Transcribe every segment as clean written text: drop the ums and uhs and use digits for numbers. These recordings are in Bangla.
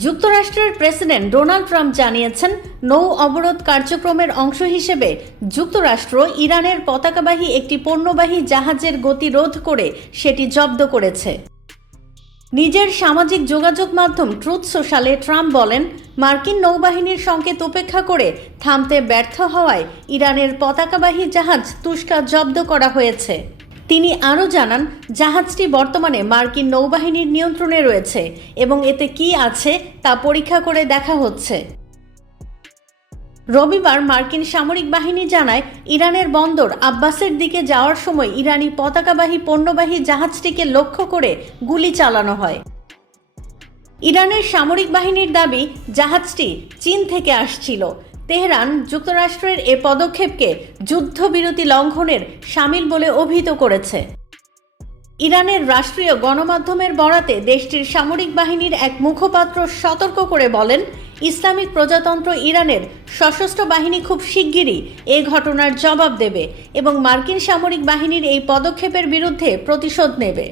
যুক্তরাষ্ট্রের প্রেসিডেন্ট ডোনাল্ড ট্রাম্প জানিয়েছেন, নৌ অবরোধ কার্যক্রমের অংশ হিসেবে যুক্তরাষ্ট্র ইরানের পতাকাবাহী একটি পণ্যবাহী জাহাজের গতি রোধ করে সেটি জব্দ করেছে। নিজের সামাজিক যোগাযোগ মাধ্যম ট্রুথ সোশ্যালে ট্রাম্প বলেন, মার্কিন নৌবাহিনীর সংকেত উপেক্ষা করে থামতে ব্যর্থ হওয়ায় ইরানের পতাকাবাহী জাহাজ তুস্কা জব্দ করা হয়েছে। তিনি আরও জানান, জাহাজটি বর্তমানে মার্কিন নৌবাহিনীর নিয়ন্ত্রণে রয়েছে এবং এতে কী আছে তা পরীক্ষা করে দেখা হচ্ছে। রবিবার মার্কিন সামরিক বাহিনী জানায়, ইরানের বন্দর আব্বাসের দিকে যাওয়ার সময় ইরানি পতাকাবাহী পণ্যবাহী জাহাজটিকে লক্ষ্য করে গুলি চালানো হয়। ইরানের সামরিক বাহিনীর দাবি, জাহাজটি চীন থেকে আসছিল। তেহরান যুক্তরাষ্ট্রের এ পদক্ষেপকে যুদ্ধবিরতি লঙ্ঘনের শামিল বলে অভিহিত করেছে। ইরানের রাষ্ট্রীয় গণমাধ্যমের বরাতে দেশটির সামরিক বাহিনীর এক মুখপাত্র সতর্ক করে বলেন, ইসলামিক প্রজাতন্ত্র ইরানের সশস্ত্র বাহিনী খুব শিগগিরই এ ঘটনার জবাব দেবে এবং মার্কিন সামরিক বাহিনীর এই পদক্ষেপের বিরুদ্ধে প্রতিশোধ নেবে।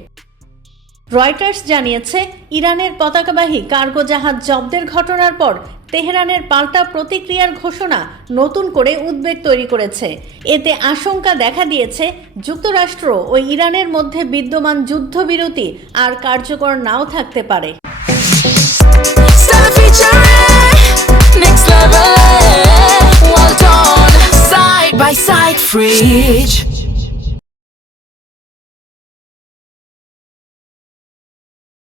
রয়টার্স জানিয়েছে, ইরানের পতাকাবাহী কার্গো জাহাজ জব্দের ঘটনার পর তেহরানের পাল্টা প্রতিক্রিয়ার ঘোষণা নতুন করে উদ্বেগ তৈরি করেছে। এতে আশঙ্কা দেখা দিয়েছে, যুক্তরাষ্ট্র ও ইরানের মধ্যে বিদ্যমান যুদ্ধবিরতি আর কার্যকর নাও থাকতে পারে। Next level, well done, side by side, Fridge.